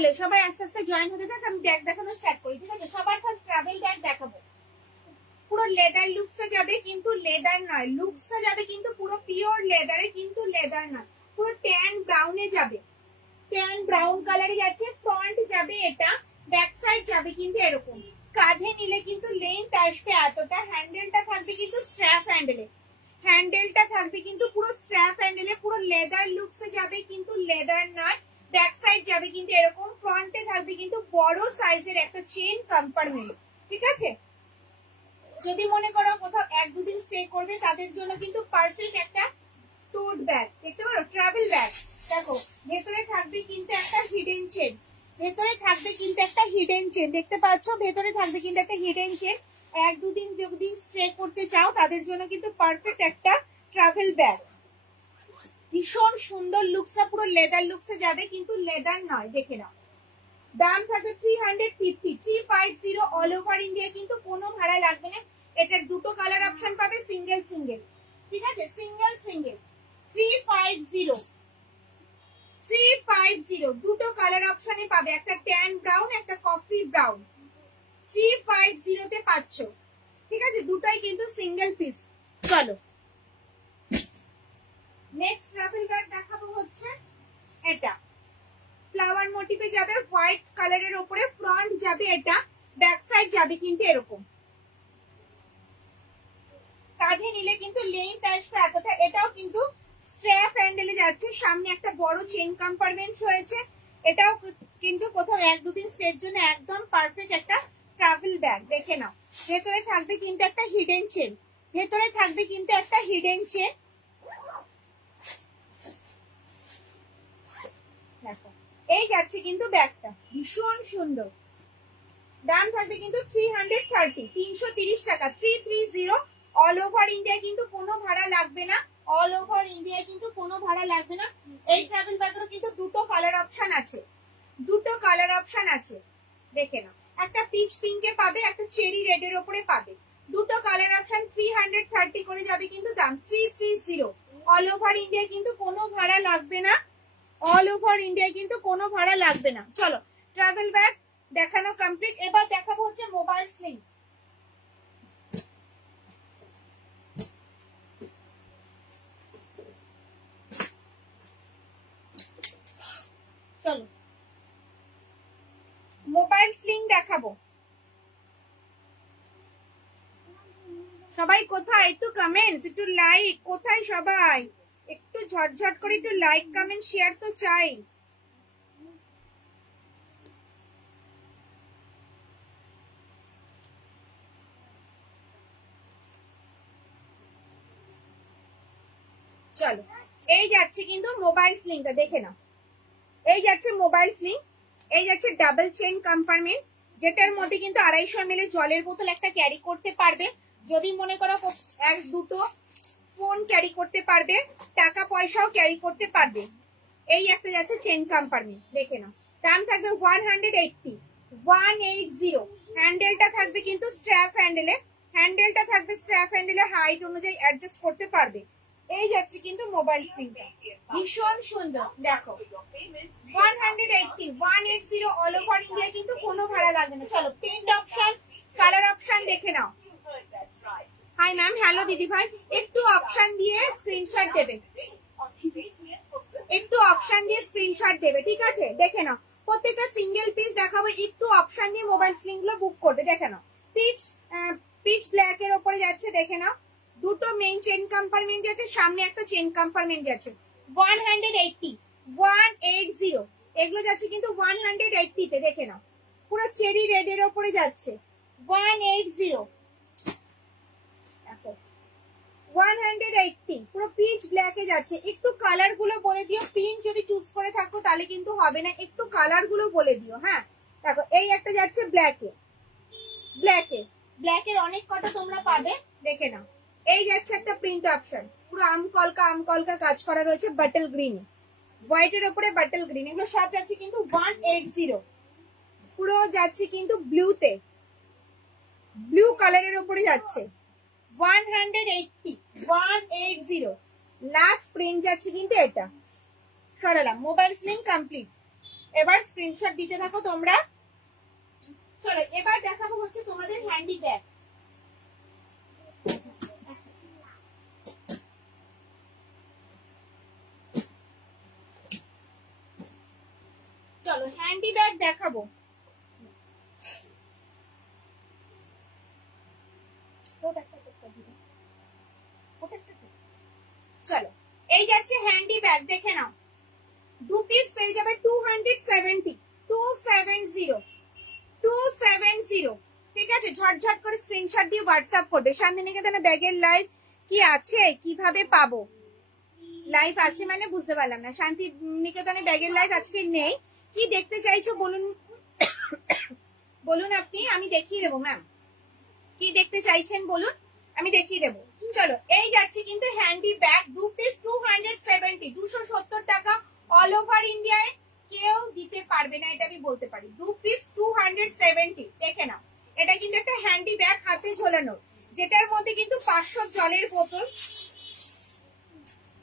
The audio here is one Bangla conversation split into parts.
হ্যালো, সবাই আস্তে আস্তে জয়েন হতে থাক, আমি ব্যাগ দেখানো স্টার্ট করি, ঠিক আছে? সবার ফার্স্ট ট্রাভেল ব্যাগ দেখাবো। পুরো লেদার লুকসে যাবে, কিন্তু লেদার নয়, লুকসটা যাবে কিন্তু পুরো পিওর লেদারে, কিন্তু লেদার নয়, পুরো ট্যান ব্রাউনে যাবে, ট্যান ব্রাউন কালারে যাচ্ছে। ফ্রন্ট যাবে এটা, ব্যাক সাইড যাবে কিন্তু এরকম, কাঁধে নিলে কিন্তু লেন্থ আসবে এতটা। হ্যান্ডেলটা থাকবে কিন্তু স্ট্র্যাপ হ্যান্ডেলে, হ্যান্ডেলটা থাকবে কিন্তু পুরো স্ট্র্যাপ হ্যান্ডেলে, পুরো লেদার লুকসে যাবে কিন্তু লেদার নয়। ব্যাক সাইড যাবে কিন্তু এরকম, ফ্রন্টে থাকবে কিন্তু বড় সাইজের একটা চেন কম্পার্টমেন্ট, ঠিক আছে? যদি মনে করো কোথাও 1-2 দিন স্টে করবে তাদের জন্য কিন্তু পারফেক্ট একটা টোট ব্যাগ, দেখতে পারো ট্রাভেল ব্যাগ। দেখো ভেতরে থাকবে কিন্তু একটা হিডেন চেন, ভেতরে থাকবে কিন্তু একটা হিডেন চেন, দেখতে পাচ্ছ? ভেতরে থাকবে কিন্তু একটা হিডেন চেন। 1-2 দিন যদি স্টে করতে চাও তাদের জন্য কিন্তু পারফেক্ট একটা ট্রাভেল ব্যাগ। ভীষণ সুন্দর লুকসটা, পুরো লেদার লুকসে যাবে কিন্তু লেদার নয়, দেখে নাও। দাম থাকবে 350 অল ওভার ইন্ডিয়া, কিন্তু কোনো ভাড়া লাগবে না। এটার দুটো কালার অপশন পাবে, সিঙ্গেল সিঙ্গেল, ঠিক আছে? সিঙ্গেল সিঙ্গেল 350 দুটো কালার অপশনে পাবে, একটা ট্যান ব্রাউন, একটা কফি ব্রাউন। 350 তে পাচ্ছ, ঠিক আছে? দুটাই কিন্তু সিঙ্গেল পিস। চলো নেক্সট ট্রাভেল ব্যাগ দেখাবো হচ্ছে এটা, ফ্লাওয়ার মোটিভে যাবে, হোয়াইট কালারের উপরে, ফ্রন্ট যাবে এটা, ব্যাক সাইড যাবে কিন্তু এরকম, কাঁধে নিলে কিন্তু লেন্থ আসবে এতটা। এটাও কিন্তু স্ট্র্যাপ হ্যান্ডেলে যাচ্ছে, সামনে একটা বড় চেন কম্পার্টমেন্ট রয়েছে। এটাও কিন্তু কোথাও 1-2 দিন স্টের জন্য একদম পারফেক্ট একটা ট্রাভেল ব্যাগ, দেখে নাও। ভেতরে থাকবে কিন্তু একটা হিডেন চেন, ভেতরে থাকবে কিন্তু একটা হিডেন চেন, দেখো এই যাচ্ছে কিন্তু ব্যাগটা, ভীষণ সুন্দর। দাম থাকবে কিন্তু 330 টাকা, 330 অল ওভার ইন্ডিয়া, কিন্তু কোনো ভাড়া লাগবে না, অল ওভার ইন্ডিয়া কিন্তু কোনো ভাড়া লাগবে না। এই ট্রাভেল ব্যাগেরও কিন্তু দুটো কালার অপশন আছে, দুটো কালার অপশন আছে, দেখে নাও। একটা পিচ পিঙ্কে পাবে, একটা চেরি রেডের ওপরে পাবে, দুটো কালার অপশন। 330 করে যাবে কিন্তু দাম, 330 অল ওভার ইন্ডিয়া, কিন্তু কোনো ভাড়া লাগবে না, অল ওভার ইন্ডিয়া কিন্তু কোনো ভাড়া লাগবে না। চলো ট্রাভেল ব্যাগ দেখানো কমপ্লিট, এবার দেখাবো হচ্ছে মোবাইল স্লিং। চলো মোবাইল স্লিং দেখাবো। সবাই কোথায়? একটু কমেন্টস, একটু লাইক, কোথায় সবাই? একটু ঝটঝট করে একটু লাইক কমেন্ট শেয়ার তো চাই। চলো এই যাচ্ছে কিন্তু মোবাইল স্লিংটা, দেখে নাও। এই যাচ্ছে মোবাইল স্লিং, এই যাচ্ছে ডাবল চেন কম্পার্টমেন্ট, যেটার মধ্যে কিন্তু 250 ml জলের বোতল একটা ক্যারি করতে পারবে। যদি মনে করো 1-2 ফোন ক্যারি করতে পারবে, টাকা পয়সাও ক্যারি করতে পারবে। এই একটা যাচ্ছে চেন কম্পার্টমেন্ট, দেখে নাও। দাম থাকবে 180। হ্যান্ডেলটা থাকবে কিন্তু স্ট্র্যাপ হ্যান্ডেলে, হ্যান্ডেলটা থাকবে স্ট্র্যাপ হ্যান্ডেলে, হাইট অনুযায়ী অ্যাডজাস্ট করতে পারবে। এই যাচ্ছে কিন্তু মোবাইল স্লিংটা, ভীষণ সুন্দর, দেখো 180 অল ওভার ইন্ডিয়া, কিন্তু কোনো ভাড়া লাগবে না। চলো প্রিন্ট অপশন, কালার অপশন দেখে নাও। হাই ম্যাম, হ্যালো দিদি ভাই, একটু অপশন দিয়ে স্ক্রিনশট দেবে, একটু অপশন দিয়ে স্ক্রিনশট দেবে, ঠিক আছে? দেখে নাও প্রত্যেকটা সিঙ্গেল পিস দেখাবো, একটু অপশন দিয়ে মোবাইল স্লিং গুলো বুক করবে, দেখে নাও। পিচ ব্ল্যাক এর উপরে যাচ্ছে, দেখে নাও। দুটো মেইন চেন কম্পার্টমেন্ট যাচ্ছে, সামনে একটা চেন কম্পার্টমেন্ট যাচ্ছে। 180 এগুলো যাচ্ছে কিন্তু 180 তে, দেখে নাও। পুরো চেরি রেড এর উপরে যাচ্ছে, 180 দেখো, 180 পুরো পিচ ব্ল্যাকে যাচ্ছে। একটু কালার গুলো বলে দিও, প্রিন্ট যদি চুজ করে থাকো তাহলে কিন্তু হবে না, একটু কালার গুলো বলে দিও। হ্যাঁ দেখো, এই একটা যাচ্ছে ব্ল্যাকে, ব্ল্যাকের অনেক কটা তোমরা পাবে, দেখে নাও। এই যাচ্ছে একটা প্রিন্ট অপশন, পুরো আমকলকা কাজ করা রয়েছে, বাটল গ্রিন, হোয়াইটের উপরে বাটল গ্রিন, এগুলো সব যাচ্ছে কিন্তু 180। পুরো যাচ্ছে কিন্তু ব্লুতে, ব্লু কালারের উপরে যাচ্ছে 180 লাস্ট প্রিন্ট যাচ্ছে কিন্তু এটা। সরালাম, মোবাইল স্লিং কমপ্লিট। এবার স্ক্রিনশট দিতে থাকো তোমরা। চলো এবার দেখাবো হচ্ছে তোমাদের হ্যান্ডি ব্যাগ। চলো হ্যান্ডি ব্যাগ দেখাবো। চলো এই যাচ্ছে হ্যান্ডি ব্যাগ, দেখে নাও। 2 পিস পেয়ে যাবে 270, 270 ঠিক আছে। ঝটঝট করে স্ক্রিনশট দিয়ে হোয়াটসঅ্যাপ করবে। শান্তিনিকেতনে ব্যাগের লাইভ কি আছে, কিভাবে পাবো? লাইভ আছে মানে বুঝতে পারলাম না। শান্তিনিকেতনে ব্যাগের লাইভ আজকে নেই। কি দেখতে চাইছো বলুন, বলুন আপনি, আমি দেখিয়ে দেবো। ম্যাম কি দেখতে চাইছেন বলুন, আমি দেখিয়ে দেবো। চলো এই যাচ্ছে কিন্তু হ্যান্ডি ব্যাগ 2 পিস 270, 270 টাকা। অল ওভার ইন্ডিয়ায় কেউ দিতে পারবে না, এটা আমি বলতে পারি। 2 পিস 270, দেখে নাও। এটা কিন্তু একটা হ্যান্ডি ব্যাগ হাতে ঝোলানো, যেটার মধ্যে কিন্তু 500 জলের বোতল,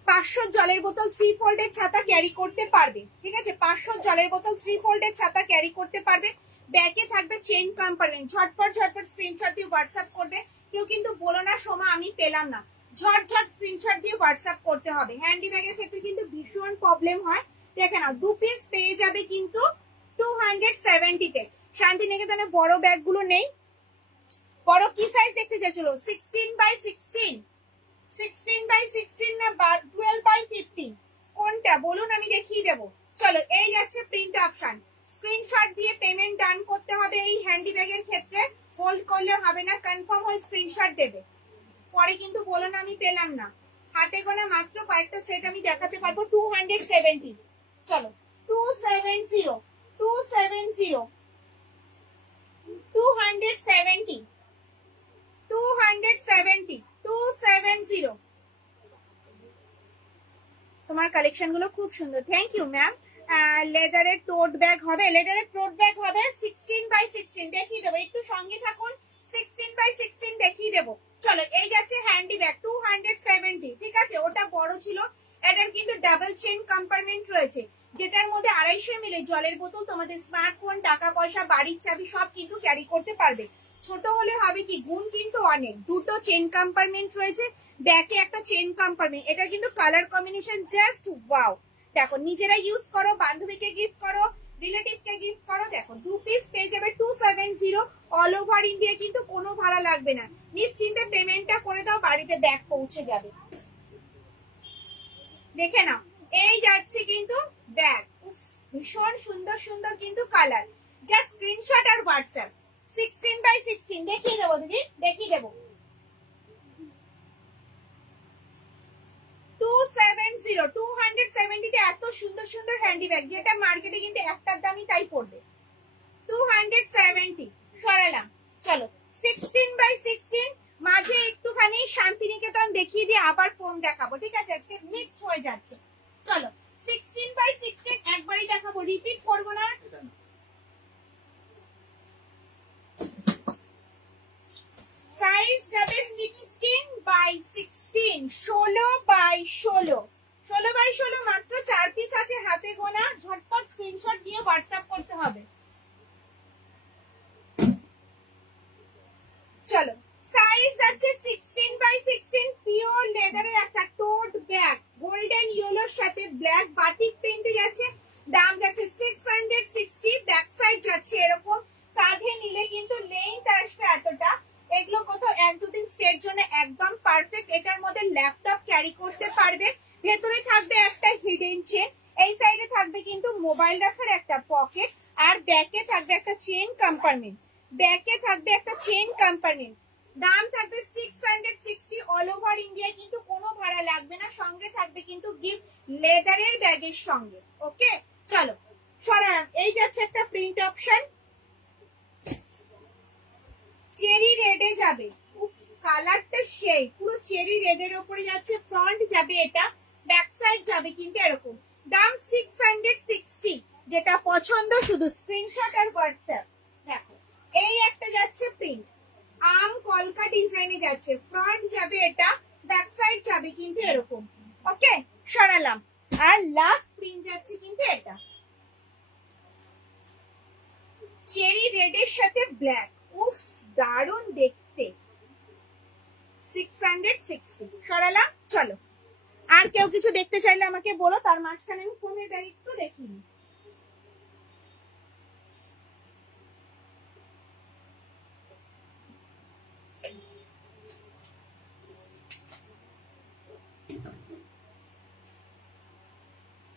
500 জলের বোতল 3 ফোল্ডের ছাতা ক্যারি করতে পারবে। ঠিক আছে, 500 জলের বোতল 3 ফোল্ডের ছাতা ক্যারি করতে পারবে। ব্যাগে থাকবে চেইন কম্পার্টমেন্ট। ঝটপট ঝটপট স্ক্রিনশট দিয়ে হোয়াটসঅ্যাপ করবে। কেউ কিন্তু বলো না সোমা আমি পেলাম না, ঝটঝট স্ক্রিনশট দিয়ে হোয়াটসঅ্যাপ করতে হবে। হ্যান্ডি ব্যাগের ক্ষেত্রে কিন্তু ভীষণ প্রবলেম হয়। দেখে নাও 2 পিস পেয়ে যাবে কিন্তু 270 তে। শান্তিনিকেতনে বড় ব্যাগগুলো নেই। বড় কি সাইজ দেখতে চাইছিল? 16x16, 16x16 না 12x15, কোনটা বলুন, আমি দেখিয়ে দেবো। চলো এই যাচ্ছে প্রিন্ট অপশন। স্ক্রিনশট দিয়ে পেমেন্ট ডান করতে হবে। এই হ্যান্ডি ব্যাগের ক্ষেত্রে হোল্ড করলে হবে না, কনফার্ম হয়ে স্ক্রিনশট দেবে। পরে কিন্তু বলো না আমি পেলাম না। হাতে গোনা মাত্র কয়েকটা সেট আমি দেখাতে পারবো। 270, চলো 270, 270, 270, 270, 270। তোমার কালেকশন গুলো খুব সুন্দর, থ্যাংক ইউ ম্যাম। লেদারের টোট ব্যাগ হবে, লেদারের টোট ব্যাগ হবে 16x16, দেখিয়ে দেবো। একটু সঙ্গে থাকুন, 16x16 দেখিয়ে দেবো। চলো এই যাচ্ছে হ্যান্ডি ব্যাগ 270, ঠিক আছে। ওটা বড় ছিল, এটার কিন্তু ডাবল চেইন কম্পার্টমেন্ট রয়েছে, যেটার মধ্যে 250 ml জলের বোতল, তোমাদের স্মার্টফোন, টাকা পয়সা, বাড়ির চাবি সব কিন্তু ক্যারি করতে পারবে। ছোট হলে হবে কি, গুণ কিন্তু অনেক। দুটো চেইন কম্পার্টমেন্ট রয়েছে, ব্যাকে একটা চেইন কম্পার্টমেন্ট। এটা কিন্তু কালার কম্বিনেশন জাস্ট ওয়াও। দেখো নিজেরা ইউজ করো, বান্ধবীকে গিফট করো, রিলেটিভকে গিফট করো। দেখো 2 পিস পেয়ে যাবে 270। অল ওভার ইন্ডিয়া কিন্তু কোনো ভাড়া লাগবে না, নিশ্চিন্তে পেমেন্টটা করে দাও, বাড়িতে ব্যাগ পৌঁছে যাবে। দেখে নাও এই যাচ্ছে কিন্তু ব্যাগ, ভীষণ সুন্দর সুন্দর কিন্তু কালার। জাস্ট স্ক্রিনশট আর হোয়াটসঅ্যাপ। 16x16 দেখিয়ে দেবো দিদি, দেখিয়ে দেবো। 270 তে এত সুন্দর সুন্দর হ্যান্ডি ব্যাগ, যেটা মার্কেটে কিন্তু একটার দামই তাই পড়বে। 270 সরালাম। চলো 16x16 মাঝে একটুখানি শান্তিনিকেতন দেখিয়ে দিয়ে আবার ফোন দেখাবো, ঠিক আছে। আজকে মিক্সড হয়ে যাচ্ছে। চলো 16x16 একবারই দেখাবো, রিপিট করবো না। সাইজ যাবে 16x16, 16x16, 16x16 মাত্র 4 পিস আছে হাতে গোনা। ঝটপট স্ক্রিনশট দিয়ে হোয়াটসঅ্যাপ করতে হবে। চলো সাইজ আছে 16x16, পিওর লেদারের একটা টোট ব্যাগ, গোল্ডেন ইয়েলোর সাথে ব্ল্যাক বাটিক প্রিন্টে যাচ্ছে। দাম যাচ্ছে 660। ব্যাক সাইড যাচ্ছে এরকম, কাঁধে নিলে কিন্তু লেন্থ আসবে এতটা। এগুলো কোথাও 1-2 দিন স্টের জন্য একদম পারফেক্ট। এটার মধ্যে ল্যাপটপ ক্যারি করতে পারবে। ভেতরে থাকবে একটা হিডেন চেন, এই সাইডে থাকবে কিন্তু মোবাইল রাখার একটা পকেট, আর ব্যাকে থাকবে একটা চেইন কম্পার্টমেন্ট। ব্যাকে থাকবে একটা চেইন কম্পার্টমেন্ট। দাম থাকবে 660। অল ওভার ইন্ডিয়া কিন্তু কোনো ভাড়া লাগবে না, সঙ্গে থাকবে কিন্তু গিফট লেদারের ব্যাগের সঙ্গে। ওকে চলো সরান। এই যাচ্ছে একটা প্রিন্ট অপশন, চেরি রেডে যাবে। কালারটা সেই পুরো চেরি রেডের উপরে যাচ্ছে। ফ্রন্ট যাবে এটা, ব্যাক সাইড যাবে কিন্তু এরকম। দাম 660। যেটা পছন্দ শুধু স্ক্রিনশট আর হোয়াটসঅ্যাপ। দেখো এই একটা যাচ্ছে প্রিন্ট, আম কলকা ডিজাইনে যাচ্ছে। ফ্রন্ট যাবে এটা, ব্যাক সাইড যাবে কিন্তু এরকম। ওকে সরালাম। আর লাস্ট প্রিন্ট যাচ্ছে কিন্তু এটা, চেরি রেডের সাথে ব্ল্যাক, উফ দারুণ দেখতে। 660 সরালাম। চলো আর কেউ কিছু দেখতে চাইলে আমাকে বলো, তার মাঝখানে আমি ফোনের ব্যাগ একটু দেখিনি।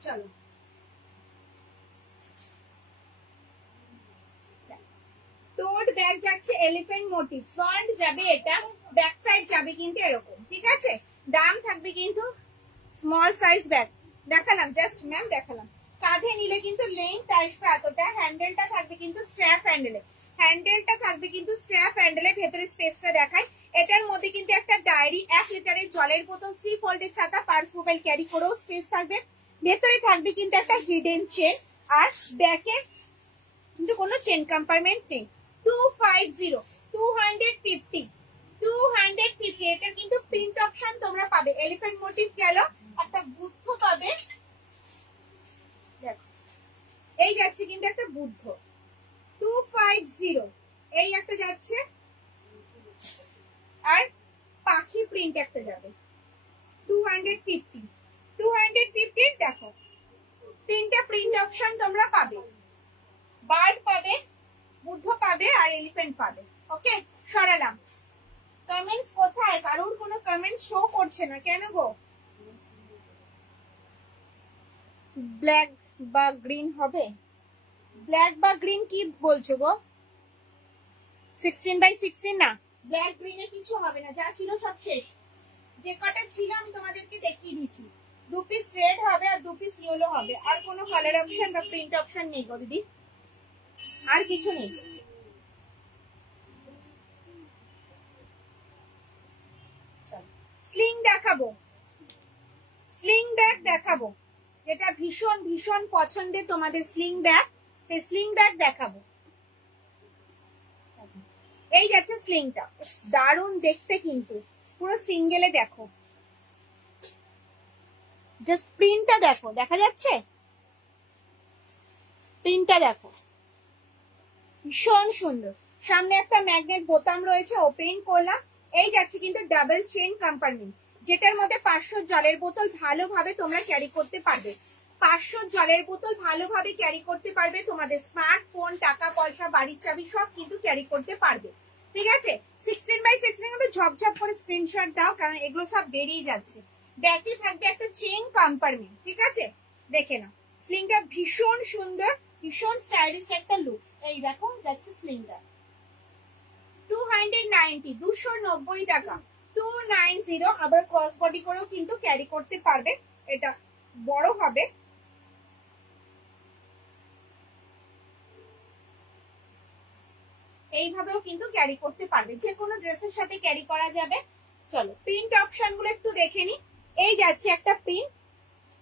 চলো টোট ব্যাগ যাচ্ছে এলিফ্যান্ট মোটিভ, ফ্রন্ট যাবে এটা, ব্যাক সাইড যাবে কিন্তু এরকম, ঠিক আছে। দাম থাকবে কিন্তু স্মল সাইজ ব্যাগ দেখালাম, জাস্ট ম্যাম দেখালাম। কাঁধে নিলে কিন্তু লেন্থ আসবে এতটা, হ্যান্ডেলটা থাকবে কিন্তু স্ট্র্যাপ হ্যান্ডেলে, হ্যান্ডেলটা থাকবে কিন্তু স্ট্র্যাপ হ্যান্ডেলে। ভেতরে স্পেসটা দেখায়, এটার মধ্যে কিন্তু একটা ডায়েরি, 1 লিটারের জলের বোতল, 3 ফোল্ডের ছাতা, পার্স মোবাইল ক্যারি করেও স্পেস থাকবে। ভেতরে থাকবে কিন্তু একটা হিডেন চেন, আর ব্যাকে কিন্তু কোনো চেন কম্পার্টমেন্ট নেই। 250 250 250 এটার কিন্তু প্রিন্ট অপশন তোমরা পাবে। এলিফ্যান্ট মোটিভ গেল, একটা বুদ্ধ পাবে, দেখো এই যাচ্ছে কিন্তু একটা বুদ্ধ। 250 এই একটা যাচ্ছে, আর পাখি প্রিন্ট একটা যাবে। 250 দেখো তিনটা প্রিন্ট অপশন তোমরা পাবে, বার্ড পাবে, বুদ্ধ পাবে, আর এলিফ্যান্ট পাবে। ওকে সরালাম। কমেন্টস কোথায়? কারোর কোনো কমেন্ট শো করছে না কেন গো? ব্ল্যাক বা গ্রিন হবে? ব্ল্যাক বা গ্রিন কি বলছো গো? 16x16 না, ব্ল্যাক গ্রিনে কিছু হবে না, যা ছিল সব শেষ। যে কটা ছিল আমি তোমাদেরকে দেখিয়ে দিচ্ছি। 2 পিস রেড হবে আর 2 পিস ইয়েলো হবে, আর কোনো কালার অপশন বা প্রিন্ট অপশন নেই গো দিদি, আর কিছু নেই। স্লিং দেখাবো, স্লিং ব্যাগ দেখাবো, যেটা ভীষণ ভীষণ পছন্দের তোমাদের স্লিং ব্যাগ, সেই স্লিং ব্যাগ দেখাবো। এই যাচ্ছে স্লিংটা, দারুণ দেখতে কিন্তু, পুরো সিঙ্গেলে দেখো, জাস্ট প্রিন্টটা দেখো, দেখা যাচ্ছে প্রিন্টটা দেখো, ভীষণ সুন্দর। সামনে একটা ম্যাগনেট বোতাম রয়েছে, ওপেন করলাম। এই যাচ্ছে কিন্তু ডাবল চেন কম্পার্টমেন্ট, যেটার মধ্যে 500 জলের বোতল ভালোভাবে তোমরা ক্যারি করতে পারবে। 500 জলের বোতল ভালোভাবে ক্যারি করতে পারবে, তোমাদের স্মার্টফোন, টাকা পয়সা, বাড়ির চাবি সব কিন্তু ক্যারি করতে পারবে, ঠিক আছে। 16x16 কিন্তু ঝপঝপ করে স্ক্রিনশট দাও, কারণ এগুলো সব বেরিয়ে যাচ্ছে। ব্যাকে থাকবে একটা চেন কম্পার্টমেন্ট, ঠিক আছে, দেখে নাও। স্লিংটা ভীষণ সুন্দর, ভীষণ স্টাইলিশ একটা লুক। এই দেখো যাচ্ছে স্লিংটা 290 290 টাকা, 290। আবার ক্রস বডি করেও কিন্তু ক্যারি করতে পারবে, এটা বড় হবে। এইভাবেও কিন্তু ক্যারি করতে পারবে, যে কোনো ড্রেসের সাথে ক্যারি করা যাবে। চলো প্রিন্ট অপশন গুলো একটু দেখে নি। এই যাচ্ছে একটা প্রিন্ট,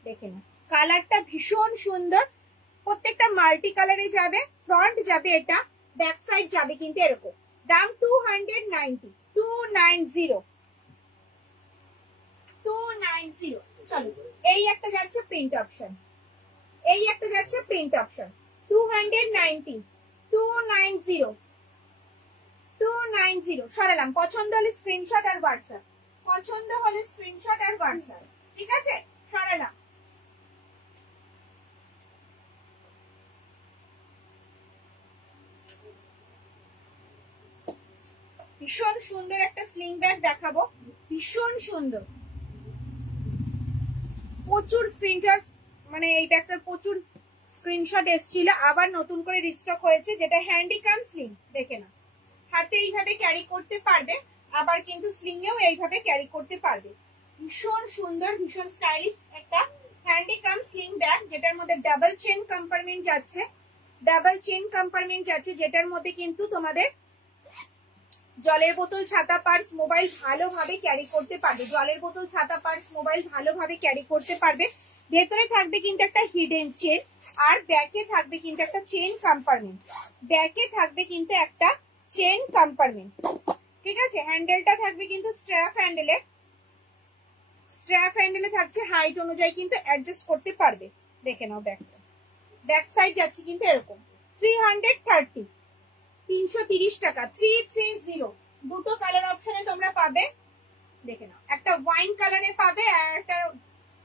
দেখে নাও, কালারটা ভীষণ সুন্দর, প্রত্যেকটা মাল্টি কালারে যাবে। ফ্রন্ট যাবে এটা, ব্যাক সাইড যাবে কিন্তু এরকম। দাম 290 290। চলো এই একটা যাচ্ছে প্রিন্ট অপশন, এই একটা যাচ্ছে প্রিন্ট অপশন। 290 290 সরালাম। পছন্দ হলে স্ক্রিনশট আর হোয়াটসঅ্যাপ, পছন্দ হলে স্ক্রিনশট আর হোয়াটসঅ্যাপ, ঠিক আছে, সরালাম। ভীষণ সুন্দর একটা স্লিং ব্যাগ দেখাবো, ভীষণ সুন্দর, প্রচুর স্ক্রিনশট, মানে এই ব্যাগটার প্রচুর স্ক্রিনশট এসেছিল, আবার নতুন করে রিস্টক হয়েছে, যেটা হ্যান্ডিকাম স্লিং। দেখে না, হাতে এইভাবে ক্যারি করতে পারবে, আবার কিন্তু স্লিং এও এইভাবে ক্যারি করতে পারবে। ভীষণ সুন্দর, ভীষণ স্টাইলিশ একটা হ্যান্ডিকাম স্লিং ব্যাগ, যেটার মধ্যে ডাবল চেন কম্পার্টমেন্ট যাচ্ছে, ডাবল চেন কম্পার্টমেন্ট যাচ্ছে, যেটার মধ্যে কিন্তু তোমাদের জলের বোতল, ছাতা, পার্স, মোবাইল ভালোভাবে ক্যারি করতে পারবে। জলের বোতল, ছাতা, পার্স, মোবাইল ভালোভাবে ক্যারি করতে পারবে। ভেতরে থাকবে কিন্তু একটা হিডেন চেন, আর ব্যাকে থাকবে কিন্তু একটা চেন কম্পার্টমেন্ট, ব্যাকে থাকবে কিন্তু একটা চেন কম্পার্টমেন্ট, ঠিক আছে। হ্যান্ডেলটা থাকবে কিন্তু স্ট্র্যাপ হ্যান্ডেলে, স্ট্র্যাপ হ্যান্ডেলে থাকছে, হাইট অনুযায়ী কিন্তু অ্যাডজাস্ট করতে পারবে। দেখে নাও ব্যাকটা, ব্যাক সাইড যাচ্ছে কিন্তু এরকম। 330 330 টাকা 330। দুটো কালার অপশনে তোমরা পাবে, দেখে নাও, একটা ওয়াইন কালারে পাবে আর একটা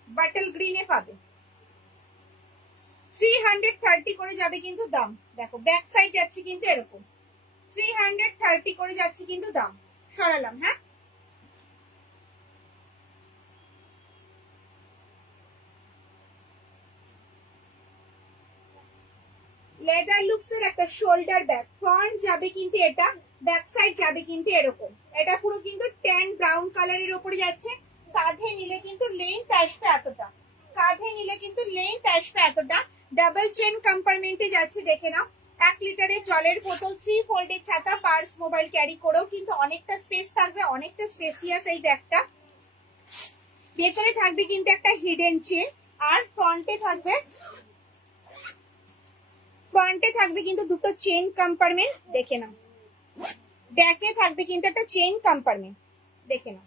বাটল গ্রিনে পাবে। 330 করে যাবে কিন্তু দাম। দেখো ব্যাক সাইড যাচ্ছে কিন্তু এরকম, 330 করে যাচ্ছে কিন্তু দাম। সরালাম, হ্যাঁ। লেদার লুকস এর একটা শোল্ডার ব্যাগ, ফ্রন্ট যাবে কিন্তু এটা, ব্যাক সাইড যাবে কিন্তু এরকম। এটা পুরো কিন্তু ট্যান ব্রাউন কালারের উপরে যাচ্ছে। কাঁধে নিলে কিন্তু লেন্থ আসবে এতটা, কাঁধে নিলে কিন্তু লেন্থ আসবে এতটা। ডাবল চেন কম্পার্টমেন্টে যাচ্ছে, দেখে নাও। 1 লিটারের জলের বোতল, 3 ফোল্ডের ছাতা, পার্স, মোবাইল ক্যারি করেও কিন্তু অনেকটা স্পেস থাকবে, অনেকটা স্পেসিয়াস এই ব্যাগটা। ভেতরে থাকবে কিন্তু একটা হিডেন চেন, আর ফ্রন্টে থাকবে কিন্তু দুটো চেন কম্পার্টমেন্ট, দেখে নাও। ব্যাকে থাকবে কিন্তু একটা চেন কম্পার্টমেন্ট, দেখে নাও।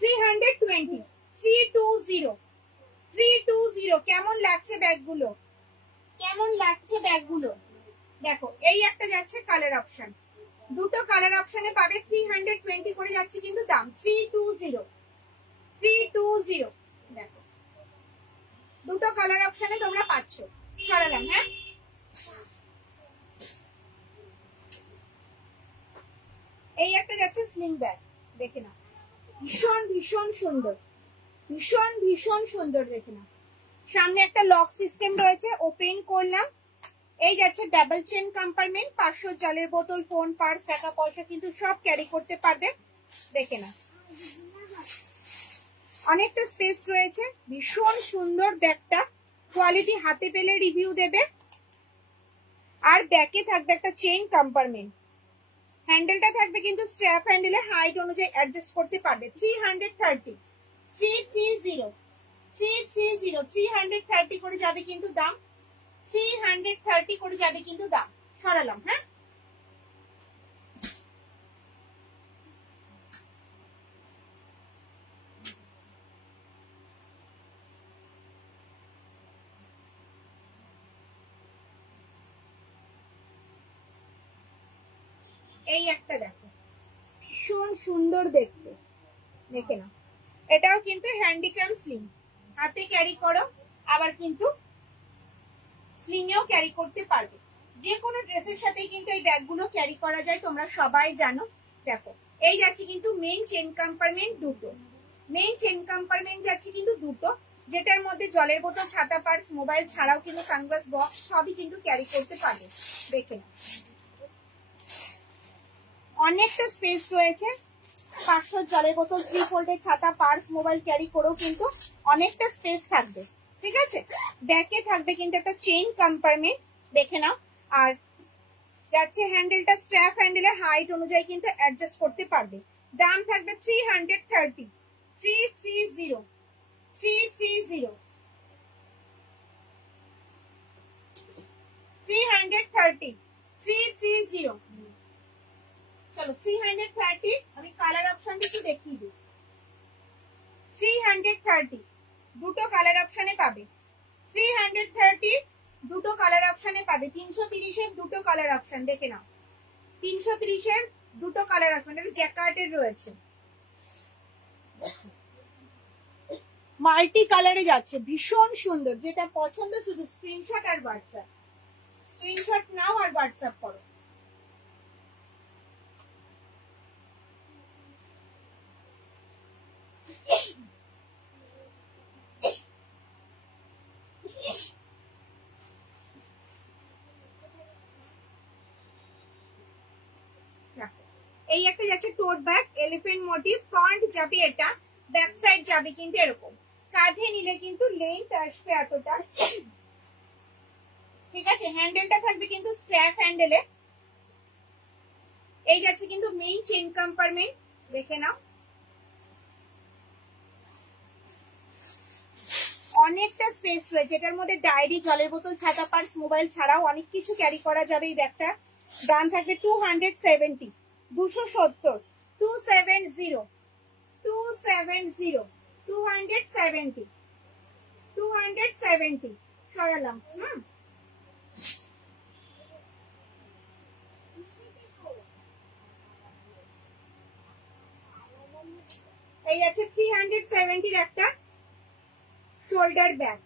320, 320। কেমন লাগছে ব্যাগগুলো, কেমন লাগছে ব্যাগগুলো? দেখো এই একটা যাচ্ছে কালার অপশন, দুটো কালার অপশনে পাবে। 320 করে যাচ্ছে কিন্তু দাম। 320। দেখো দুটো কালার অপশনে তোমরা পাচ্ছ। সরালাম, হ্যাঁ। এই একটা যাচ্ছে স্লিং ব্যাগ, দেখে নাও। ভীষণ ভীষণ সুন্দর, ভীষণ ভীষণ সুন্দর, দেখে নাও। সামনে একটা লক সিস্টেম রয়েছে, ওপেন করলাম। এই যাচ্ছে ডাবল চেন কম্পার্টমেন্ট, 500 জলের বোতল, ফোন, পার্স, টাকা পয়সা কিন্তু সব ক্যারি করতে পারবে, দেখে নাও। অনেকটা স্পেস রয়েছে, ভীষণ সুন্দর ব্যাগটা। কোয়ালিটি হাতে পেলে রিভিউ দেবে। আর ব্যাকে থাকবে একটা চেইন কম্পার্টমেন্ট, হ্যান্ডেলটা থাকবে কিন্তু স্ট্র্যাপ হ্যান্ডেলে, হাইট অনুযায়ী অ্যাডজাস্ট করতে পারবে। 330, 330 করে যাবে কিন্তু দাম। 330 করে যাবে কিন্তু দাম। সরালাম, হ্যাঁ। এই একটা দেখো, ভীষণ সুন্দর দেখতে, দেখে নাও। এটাও কিন্তু হ্যান্ডিক্যাম স্লিং, হাতে ক্যারি করো, আবার কিন্তু স্লিংয়েও ক্যারি করতে পারবে। যে কোনো ড্রেসের সাথেই কিন্তু এই ব্যাগগুলো ক্যারি করা যায়, তোমরা সবাই জানো। দেখো এই যাচ্ছে কিন্তু মেইন চেন কম্পার্টমেন্ট দুটো, মেইন চেন কম্পার্টমেন্ট যাচ্ছে কিন্তু দুটো, যেটার মধ্যে জলের বোতল, ছাতা, পার্স, মোবাইল ছাড়াও কিন্তু সানগ্লাস, বক্স সবই কিন্তু ক্যারি করতে পারবে, দেখে নাও। অনেকটা স্পেস রয়েছে, 500 জলের বোতল, 3 ফোল্ডের ছাতা, পার্স, মোবাইল ক্যারি করেও কিন্তু অনেকটা স্পেস থাকবে, ঠিক আছে। ব্যাকে থাকবে কিন্তু একটা চেইন কম্পার্টমেন্ট, দেখে নাও। আর যাচ্ছে হ্যান্ডেলটা স্ট্র্যাপ হ্যান্ডেলে, হাইট অনুযায়ী কিন্তু অ্যাডজাস্ট করতে পারবে। দাম থাকবে 330, 330, 330, 330, 330। চলো 330, আমি কালার অপশনটা একটু দেখিয়ে দিই। 330 দুটো কালার অপশনে পাবে, 330 দুটো কালার অপশনে পাবে। 330 এর দুটো কালার অপশন, দেখে নাও। 330 এর দুটো কালার অপশন, এটা জ্যাকার্টের রয়েছে, মাল্টি কালারে যাচ্ছে, ভীষণ সুন্দর। যেটা পছন্দ শুধু স্ক্রিনশট আর হোয়াটসঅ্যাপ, স্ক্রিনশট নাও আর হোয়াটসঅ্যাপ করো। এই একটা যাচ্ছে tote bag, elephant motif, front যাবে এটা, ব্যাক সাইড যাবে কিন্তু এরকম। কাঁধে নিলে কিন্তু লেন্থ আসবে এতটা, ঠিক আছে। হ্যান্ডেলটা থাকবে কিন্তু স্ট্র্যাপ হ্যান্ডেলে। এই যাচ্ছে কিন্তু মেইন চেইন কম্পার্টমেন্ট, দেখে নাও। অনেকটা স্পেস রয়েছে, এটার মধ্যে ডায়েরি, জলের বোতল, ছাতা, পার্স, মোবাইল ছাড়াও অনেক কিছু ক্যারি করা যাবে এই ব্যাগটা। দাম থাকবে 270, 270, 270, 270, 270, 270। সরালাম, এই আছে 370 একটা শোল্ডার ব্যাগ,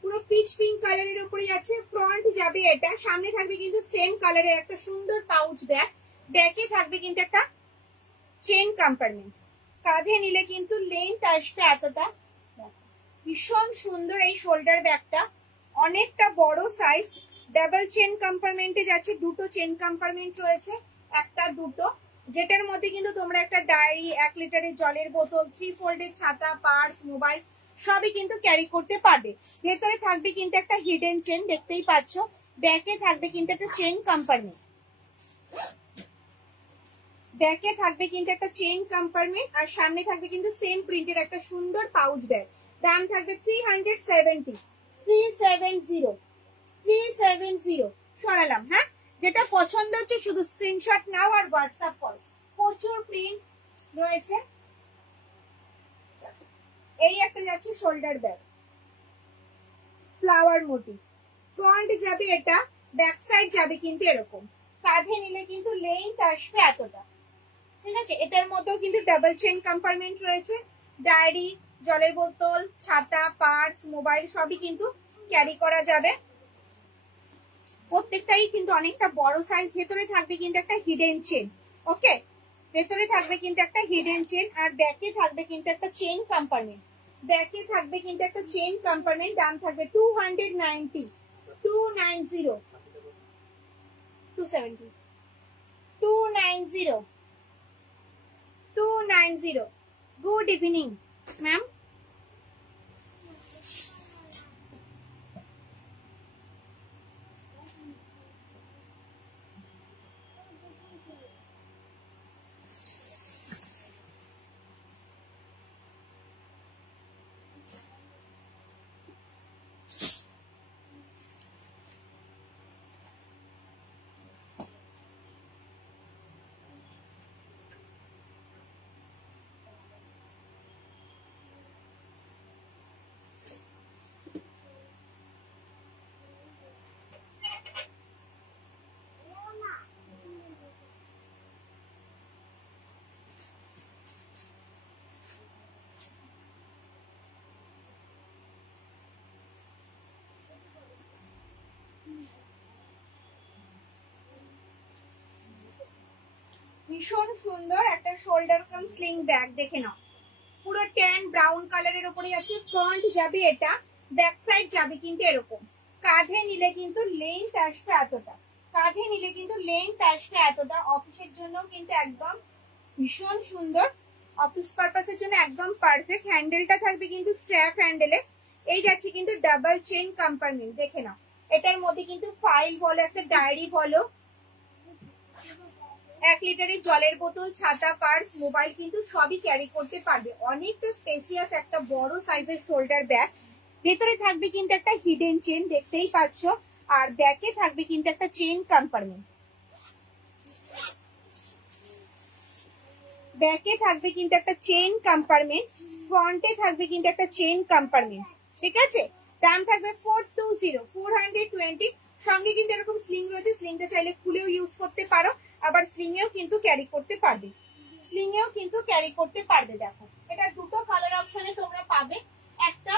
পুরো পিচ পিঙ্ক কালারের উপরে যাচ্ছে। ফ্রন্ট যাবে এটা, সামনে থাকবে কিন্তু সেম কালারের একটা সুন্দর পাউচ ব্যাগ, ব্যাকে থাকবে কিন্তু একটা চেন কম্পার্টমেন্ট। কাঁধে নিলে কিন্তু লেন্থ আসবে এতটা, ভীষণ সুন্দর এই শোল্ডার ব্যাগটা, অনেকটা বড় সাইজ। ডাবল চেন কম্পার্টমেন্টে যাচ্ছে, দুটো চেন কম্পার্টমেন্ট রয়েছে, একটা দুটো, যেটার মধ্যে কিন্তু তোমরা একটা ডায়েরি, 1 লিটারের জলের বোতল, 3 ফোল্ডের ছাতা, পার্স, মোবাইল সবই কিন্তু ক্যারি করতে পারবে। ভেতরে থাকবে কিন্তু একটা হিডেন চেন, দেখতেই পাচ্ছ। ব্যাকে থাকবে কিন্তু একটা চেন কম্পার্টমেন্ট, ব্যাকে থাকবে কিন্তু একটা চেন কম্পার্টমেন্ট, আর সামনে থাকবে কিন্তু সেম প্রিন্টের একটা সুন্দর পাউচ ব্যাগ। দাম থাকবে 370, 370 সরালাম। হ্যাঁ, যেটা পছন্দ হচ্ছে শুধু স্ক্রিনশট নাও আর হোয়াটসঅ্যাপ করো। প্রচুর প্রিন্ট রয়েছে। এই একটা যাচ্ছে shoulder bag, flower motive. Front যাবে এটা, ব্যাক সাইড যাবে কিন্তু এরকম। কাঁধে নিলে কিন্তু লেন্থ আসবে এতটা, ঠিক আছে। এটার মধ্যেও কিন্তু ডাবল চেন কম্পার্টমেন্ট রয়েছে, ডায়েরি, জলের বোতল, ছাতা, পার্স, মোবাইল সবই কিন্তু ক্যারি করা যাবে। প্রত্যেকটাই কিন্তু অনেকটা বড় সাইজ। ভেতরে থাকবে কিন্তু একটা হিডেন চেন, ওকে, ভেতরে থাকবে কিন্তু একটা হিডেন চেন, আর ব্যাকে থাকবে কিন্তু একটা চেন কম্পার্টমেন্ট, ব্যাকে থাকবে কিন্তু একটা চেন কম্পার্টমেন্ট। দাম থাকবে 290, 290, 270, 290, 290। Good evening ma'am. ভীষণ সুন্দর একটা শোল্ডার কাম স্লিং ব্যাগ, দেখে নাও। পুরো ট্যান ব্রাউন কালারের উপরে যাচ্ছে। ফ্রন্ট যাবে এটা, ব্যাক সাইড যাবে কিন্তু এরকম। কাঁধে নিলে কিন্তু লেন্থ আসবে এতটা, কাঁধে নিলে কিন্তু লেন্থ আসবে এতটা। অফিসের জন্য কিন্তু একদম ভীষণ সুন্দর, অফিস পারপাসের জন্য একদম পারফেক্ট। হ্যান্ডেলটা থাকবে কিন্তু স্ট্র্যাপ হ্যান্ডেলে। এই যাচ্ছে কিন্তু ডাবল চেন কম্পার্টমেন্ট, দেখে নাও। এটার মধ্যে কিন্তু ফাইল বলো, একটা ডায়েরি বলো, 1 লিটারের জলের বোতল, ছাতা, পার্স, মোবাইল কিন্তু সবই ক্যারি করতে পারবে। অনেকটা স্পেসিয়াস একটা বড় সাইজের শোল্ডার ব্যাগ। ভেতরে থাকবে কিন্তু একটা হিডেন চেন, দেখতেই পাচ্ছ, আর ব্যাকে থাকবে কিন্তু একটা চেন কম্পার্টমেন্ট, ব্যাকে থাকবে কিন্তু একটা চেন কম্পার্টমেন্ট, ফ্রন্টে থাকবে কিন্তু একটা চেন কম্পার্টমেন্ট, ঠিক আছে। দাম থাকবে 420, 420। সঙ্গে কিন্তু এরকম স্লিং রয়েছে, স্লিংটা চাইলে খুলেও ইউজ করতে পারো, আবার স্লিং এও কিন্তু ক্যারি করতে পারবে, স্লিং এও কিন্তু ক্যারি করতে পারবে। দেখো, এটা দুটো কালার অপশনে তোমরা পাবে। একটা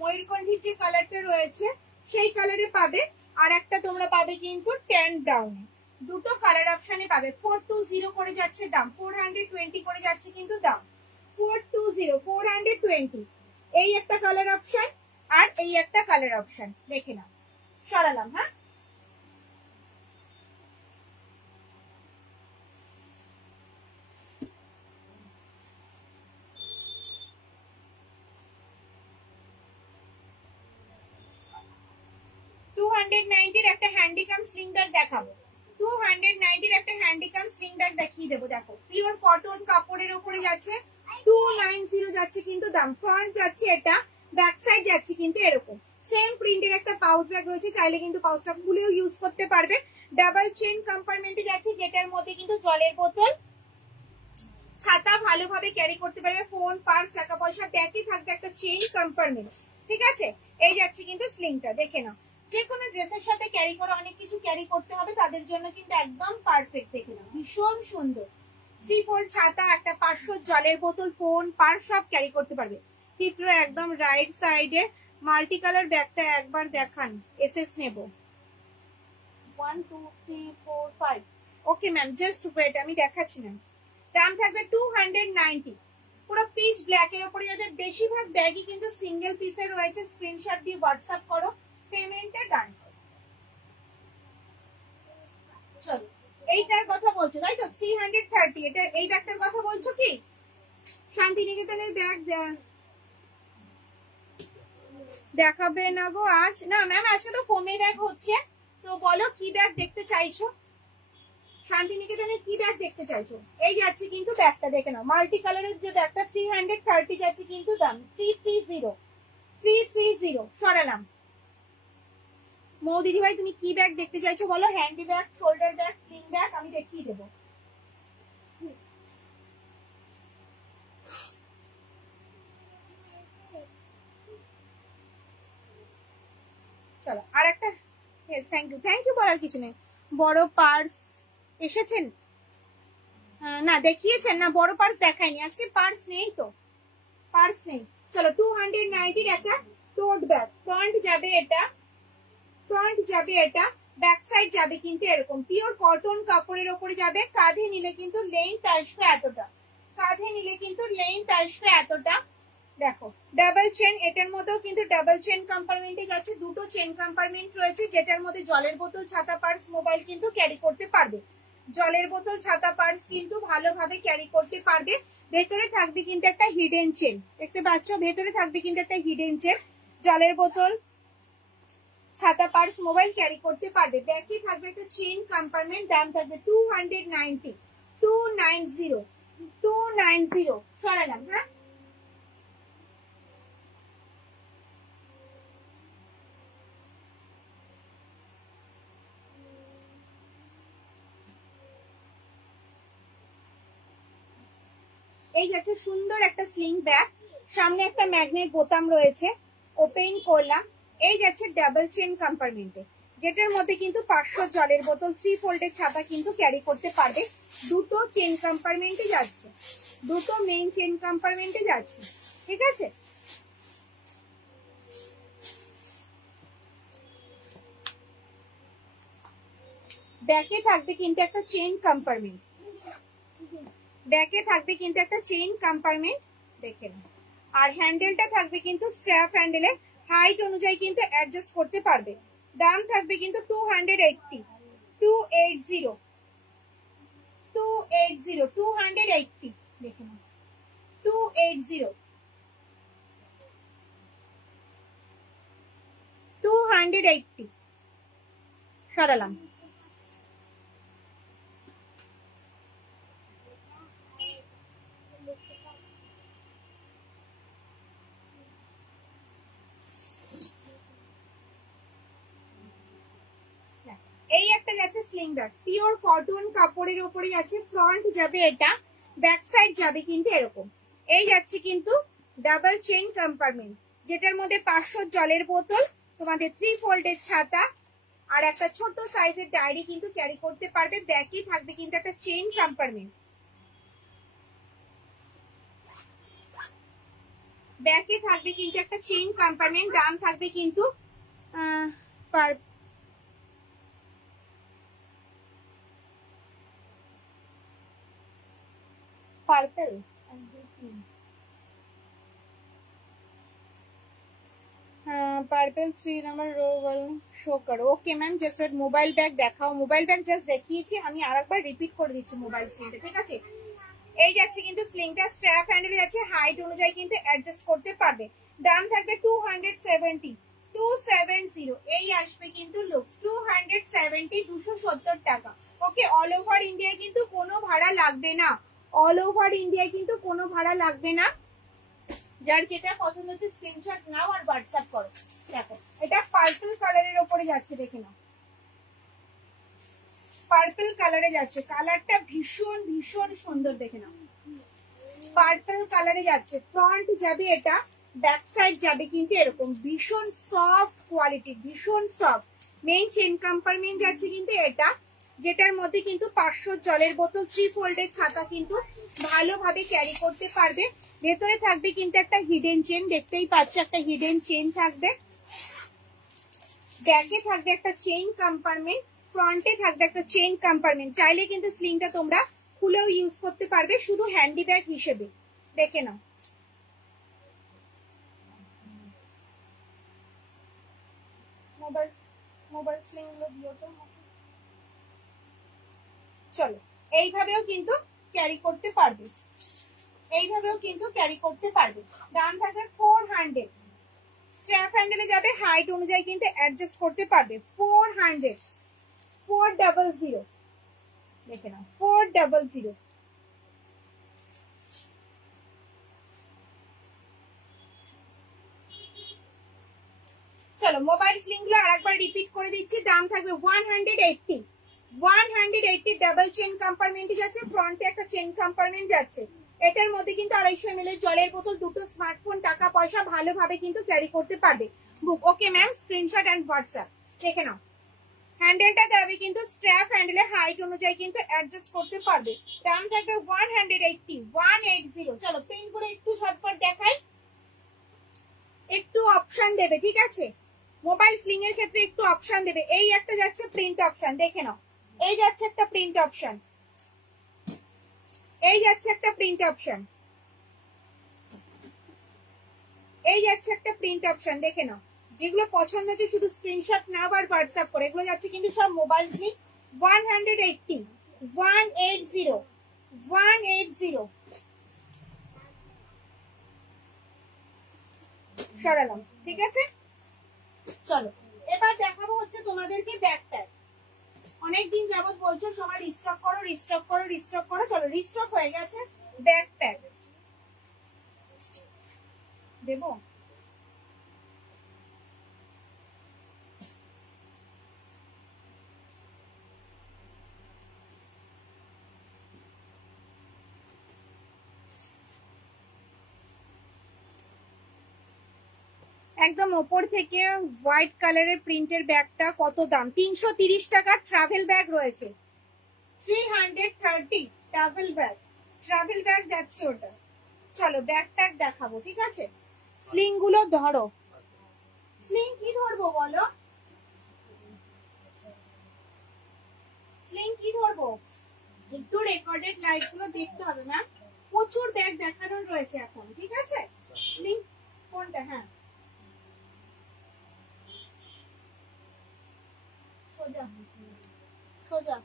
ময়ূরকণ্ঠীর যে কালারটা রয়েছে সেই কালারে পাবে, আর একটা তোমরা পাবে কিন্তু ট্যান ব্রাউনে। দুটো কালার অপশনে পাবে। 420 করে যাচ্ছে দাম, 420 করে যাচ্ছে কিন্তু দাম, 420, 420। এই একটা কালার অপশন আর এই একটা কালার অপশন, দেখে নাও। সরালাম। হ্যাঁ, একটা হ্যান্ডিকাম স্লিং ব্যাগ দেখাবো, 290 একটা হ্যান্ডিকাম স্লিং ব্যাগ দেখিয়ে দেবো। দেখো, পিওর কটন কাপড়ের উপরে যাচ্ছে, 290 যাচ্ছে কিন্তু দাম। ফ্রন্ট যাচ্ছে এটা, ব্যাক সাইড যাচ্ছে কিন্তু এরকম। সেম প্রিন্টের একটা পাউচ ব্যাগ রয়েছে, চাইলে কিন্তু পাউচটা খুলেও ইউজ করতে পারবে। ডাবল চেন কম্পার্টমেন্টে যাচ্ছে, যেটার মধ্যে কিন্তু জলের বোতল, ছাতা ভালোভাবে ক্যারি করতে পারবে, ফোন, পার্স, টাকা পয়সা। ব্যাকে থাকবে একটা চেন কম্পার্টমেন্ট, ঠিক আছে। এই যাচ্ছে কিন্তু স্লিংটা, দেখে নাও। যে কোনো ড্রেসের সাথে ক্যারি করে, অনেক কিছু ক্যারি করতে হবে, তাদের জন্য কিন্তু একদম পারফেক্ট। দেখে নাও, ভীষণ সুন্দর, 3 fold ছাতা, একটা 500 জলের বোতল, ফোন, পার্স সব ক্যারি করতে পারবে। ফিফথ রো একদম রাইট সাইডে মাল্টি কালার ব্যাগটা একবার দেখান, এসএস নেব। 1 2 3 4 5। ওকে ম্যাম, জাস্ট ওয়েট, আমি দেখাচ্ছি ম্যাম। দাম থাকবে 290, পুরো পিচ ব্ল্যাক এর উপরে যাবে। বেশিরভাগ ব্যাগই কিন্তু সিঙ্গেল পিসে রয়েছে। স্ক্রিনশট দিয়ে হোয়াটসঅ্যাপ করো, পেমেন্টটা ডান করো। চলো, এইটার কথা বলছো তাই তো? 330, এটা এই ব্যাগটার কথা বলছো কি? শান্তিনিকেতনের ব্যাগ দেখাবে না গো আজ? না ম্যাম, আজকে তো ফোমের ব্যাগ হচ্ছে। তো বলো কি ব্যাগ দেখতে চাইছো, শান্তিনিকেতনের কি ব্যাগ দেখতে চাইছো? এই যাচ্ছে কিন্তু ব্যাগটা, দেখে নাও মাল্টি কালারের যে ব্যাগটা 330 যাচ্ছে কিন্তু দাম 330 সরালাম। মৌ দিদি ভাই তুমি কি ব্যাগ দেখতে চাইছো বলো? Handy bag, shoulder bag, sling bag, আমি দেখিয়ে দেবো। চলো আর একটা, থ্যাংক ইউ বলার কিছু নেই। বড় পার্স এসেছেন না, দেখিয়েছেন না? বড় পার্স দেখায়নি আজকে, পার্স নেই তো, পার্স নেই। চলো 290 একটা টোট ব্যাগ। ফ্রন্ট যাবে এটা, ফ্রন্ট যাবে এটা, ব্যাক সাইড যাবে কিন্তু এরকম পিওর কটন কাপড়ের ওপরে যাবে। কাঁধে নিলে কিন্তু লেন্থ আসবে এতটা, কাঁধে নিলে কিন্তু লেন্থ আসবে এতটা। দেখো ডাবল চেন, এটার মধ্যেও কিন্তু ডাবল চেন কম্পার্টমেন্টে যাচ্ছে। দুটো চেন কম্পার্টমেন্ট রয়েছে, যেটার মধ্যে জলের বোতল, ছাতা, পার্স, মোবাইল কিন্তু ক্যারি করতে পারবে। জলের বোতল, ছাতা, পার্স কিন্তু ভালোভাবে ক্যারি করতে পারবে। ভেতরে থাকবে কিন্তু একটা হিডেন চেন, দেখতে পাচ্ছ? ভেতরে থাকবে কিন্তু একটা হিডেন চেন। জলের বোতল, ছাতা, পার্স, মোবাইল ক্যারি করতে পারবে। ব্যাকে থাকবে একটা চেন কম্পার্টমেন্ট। দাম থাকবে 290, 290 সরালাম। হ্যাঁ, এই যাচ্ছে সুন্দর একটা স্লিং ব্যাগ, সামনে একটা ম্যাগনেট বোতাম রয়েছে, ওপেন করলাম। এই যাচ্ছে ডাবল চেন কম্পার্টমেন্টে, যেটার মধ্যে কিন্তু 500 জলের বোতল, 3 ফোল্ডের ছাতা কিন্তু ক্যারি করতে পারবে। দুটো চেন কম্পার্টমেন্টে যাচ্ছে, দুটো মেইন চেন কম্পার্টমেন্টে যাচ্ছে, ঠিক আছে? ব্যাকে থাকবে কিন্তু একটা চেন কম্পার্টমেন্ট, ব্যাকে থাকবে কিন্তু একটা চেইন কম্পার্টমেন্ট, দেখে নাও। আর হ্যান্ডেলটা থাকবে কিন্তু স্ট্র্যাপ হ্যান্ডেলে, হাইট অনুযায়ী কিন্তু অ্যাডজাস্ট করতে পারবে। দাম থাকবে কিন্তু 280, 280 দেখে নাও, 280 সরালাম। এই একটা যাচ্ছে স্লিং ব্যাগ, পিওর কটন কাপড়ের উপরে যাচ্ছে। ফ্রন্ট যাবে এটা, ব্যাক সাইড যাবে কিন্তু এরকম। এই যাচ্ছে কিন্তু ডাবল চেইন কম্পার্টমেন্ট, যেটার মধ্যে 500 জলের বোতল, তোমাদের 3 ফোল্ডের ছাতা আর একটা ছোট সাইজের ডায়েরি কিন্তু ক্যারি করতে পারবে। ব্যাকে থাকবে কিন্তু একটা চেইন কম্পার্টমেন্ট, ব্যাকে থাকবে কিন্তু একটা চেইন কম্পার্টমেন্ট। দাম থাকবে কিন্তু purple, purple 3 number row show করো। Okay ma'am, just mobile bag দেখাও। মোবাইল ব্যাগ জাস্ট দেখিয়েছি, আমি আরেকবার রিপিট করে দিচ্ছি মোবাইল স্লিংটা, ঠিক আছে? এই যাচ্ছে কিন্তু স্লিংটা, স্ট্র্যাপ হ্যান্ডেলে যাচ্ছে, হাইট অনুযায়ী কিন্তু অ্যাডজাস্ট করতে পারবে। দাম থাকবে 270, 270 এই আসবে কিন্তু লুকস 270, 270 টাকা। ওকে, অল ওভার ইন্ডিয়ায় কিন্তু কোনো ভাড়া লাগবে না, অল ওভার ইন্ডিয়ায় কিন্তু কোনো ভাড়া লাগবে না। যার যেটা পছন্দ হচ্ছে স্ক্রিনশট নাও আর হোয়াটসঅ্যাপ করো। দেখো এটা পার্পল কালারের উপরে যাচ্ছে, দেখে নাও, পার্পল কালারে যাচ্ছে, কালারটা ভীষণ ভীষণ সুন্দর, দেখে নাও পার্পল কালারে যাচ্ছে। ফ্রন্ট যাবে এটা, ব্যাক সাইড যাবে কিন্তু এরকম, ভীষণ সফট কোয়ালিটি, ভীষণ সফট। মেইন চেন কম্পার্টমেন্ট যাচ্ছে কিন্তু এটা, যেটার মধ্যে কিন্তু 500 জলের বোতল 3 ফোল্ডের ছাতা কিন্তু ভালোভাবে ক্যারি করতে পারবে। ভেতরে থাকবে কিন্তু একটা হিডেন চেন, দেখতেই পাচ্ছ একটা হিডেন চেন থাকবে। ব্যাকে থাকবে একটা চেইন কম্পার্টমেন্ট, ফ্রন্টে থাকবে একটা চেইন কম্পার্টমেন্ট। চাইলে কিন্তু স্লিংটা তোমরা খুলেও ইউজ করতে পারবে শুধু হ্যান্ডি ব্যাগ হিসেবে। দেখে নাও, মোবাইল স্লিং গুলো দিও তো। চলো, এইভাবেও কিন্তু ক্যারি করতে পারবে, এইভাবেও কিন্তু ক্যারি করতে পারবে। দাম থাকবে 400। স্ট্র্যাপ হ্যান্ডেলে যাবে, হাইট অনুযায়ী কিন্তু অ্যাডজাস্ট করতে পারবে। 400, 400, দেখে নাও 400। চলো মোবাইল স্লিং গুলো আরেকবার রিপিট করে দিচ্ছি। দাম থাকবে 180। 180 ডাবল চেন কম্পার্টমেন্ট যাচ্ছে, ফ্রন্টে একটা চেন কম্পার্টমেন্ট যাচ্ছে। এটার মধ্যে কিন্তু 250 ml জলের বোতল, দুটো স্মার্টফোন, টাকা পয়সা ভালোভাবে কিন্তু ক্যারি করতে পারবে। Book okay ma'am, screenshot and WhatsApp. দেখে নাও, হ্যান্ডেলটা দেবে কিন্তু স্ট্র্যাপ হ্যান্ডেলে হাইট অনুযায়ী কিন্তু অ্যাডজাস্ট করতে পারবে। দাম থাকবে 180, 180। চলো প্রিন্ট করে একটু ঝটপট দেখাই, একটু অপশন দেবে, ঠিক আছে? মোবাইল স্লিং এর ক্ষেত্রে একটু অপশন দেবে। এই একটা যাচ্ছে প্রিন্ট অপশন, দেখে নাও, এই যাচ্ছে একটা প্রিন্ট অপশন, এই যাচ্ছে একটা প্রিন্ট অপশন, এই যাচ্ছে একটা প্রিন্ট অপশন। দেখে নাও, যেগুলো পছন্দ হচ্ছে শুধু স্ক্রিনশট নাও আর হোয়াটসঅ্যাপ করে। এগুলো যাচ্ছে কিন্তু সব মোবাইল স্লিং। 180, 180, 180। সরালাম, ঠিক আছে? চলো এবার দেখাবো হচ্ছে তোমাদেরকে ব্যাকপ্যাক। অনেকদিন যাবত বলছো সবাই রিস্টক করো, রিস্টক করো, রিস্টক করো। চলো রিস্টক হয়ে গেছে ব্যাকপ্যাক। দেবো একদম ওপর থেকে হোয়াইট কালারের প্রিন্টের ব্যাগটা কত দাম? 330 টাকা। ট্রাভেল ব্যাগ রয়েছে 330। ট্রাভেল ব্যাগ, ট্রাভেল ব্যাগ যাচ্ছে ওটা। চলো ব্যাগ ট্যাগ দেখাবো, ঠিক আছে? স্লিং গুলো ধরো, স্লিং কি ধরবো বলো? স্লিং কি ধরবো? একটু রেকর্ডেড লাইভ গুলো দেখতে হবে ম্যাম, প্রচুর ব্যাগ দেখানোর রয়েছে এখন, ঠিক আছে? স্লিং কোনটা? হ্যাঁ সোজা সোজা।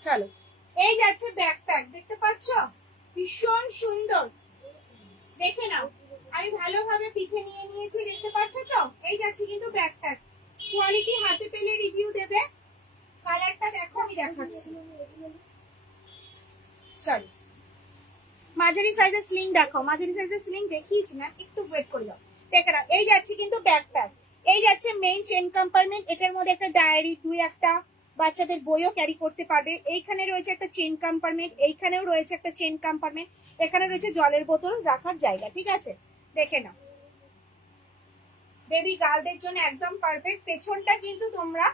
চলো এই যাচ্ছে ব্যাকপ্যাক, দেখতে পাচ্ছ? ভীষণ সুন্দর, দেখে নাও। আমি ভালোভাবে পিঠে নিয়ে নিয়েছি, দেখতে পাচ্ছ তো? এই যাচ্ছে কিন্তু ব্যাকপ্যাক। কোয়ালিটি হাতে পেলে রিভিউ দেবে। কালারটা দেখো, আমি দেখাচ্ছি। চলো মাঝারি সাইজের স্লিং দেখাও। মাঝারি সাইজের স্লিং দেখিয়েছি না, একটু ওয়েট করে যাও। দেখে নাও, এই যাচ্ছে কিন্তু ব্যাকপ্যাক। এই যাচ্ছে মেইন চেন কম্পার্টমেন্ট। এটার মধ্যে একটা ডায়েরি, দুই একটা বাচ্চাদের বইও ক্যারি করতে পারবে। এইখানে রয়েছে একটা চেন কম্পার্টমেন্ট, এইখানেও রয়েছে একটা চেন কম্পার্টমেন্ট, এখানে রয়েছে জলের বোতল রাখার জায়গা, ঠিক আছে? দেখে নাও, বেবি গার্লদের জন্য একদম পারফেক্ট। পেছনটা কিন্তু তোমরা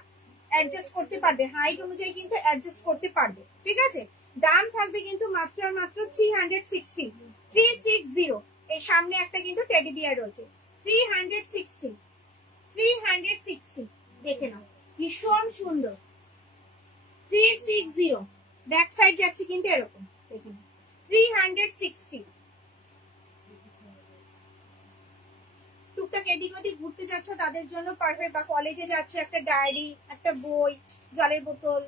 অ্যাডজাস্ট করতে পারবে, হাইট অনুযায়ী কিন্তু অ্যাডজাস্ট করতে পারবে, ঠিক আছে? দাম থাকবে কিন্তু মাত্র আর মাত্র 360, 360। এই সামনে একটা কিন্তু টেডি বিয়ার রয়েছে। 360, 360। দেখে নাও, ভীষণ সুন্দর। 360। ব্যাক সাইড যাচ্ছে কিন্তু এরকম, দেখে নাও 360। টুকটাক এদিক ওদিক ঘুরতে যাচ্ছ তাদের জন্য পারফেক্ট, বা কলেজে যাচ্ছ, একটা ডায়েরি, একটা বই, জলের বোতল,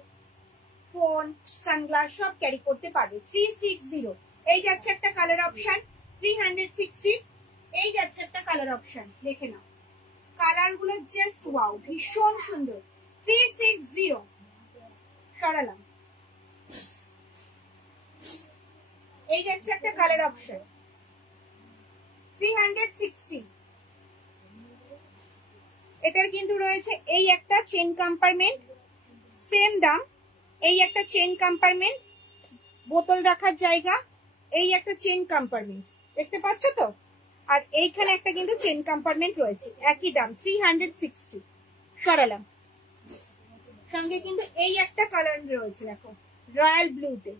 ফোন, সানগ্লাস সব ক্যারি করতে পারবে। 360। এই যাচ্ছে একটা কালার অপশন 360। এই যাচ্ছে একটা কালার অপশন, দেখে নাও কালার গুলো জাস্ট ওয়াও, ভীষণ সুন্দর। 360। সরালাম, এই যাচ্ছে একটা কালার অপশন 360। এটার কিন্তু রয়েছে এই একটা চেন কম্পার্টমেন্ট, সেম দাম। এই একটা চেন কম্পার্টমেন্ট, বোতল রাখার জায়গা, এই একটা চেন কম্পার্টমেন্ট, দেখতে পাচ্ছ তো? আর এইখানে একটা কিন্তু চেন কম্পার্টমেন্ট রয়েছে, একই দাম 360। সরালাম, সঙ্গে কিন্তু এই একটা কালার রয়েছে, দেখো রয়্যাল ব্লুতে।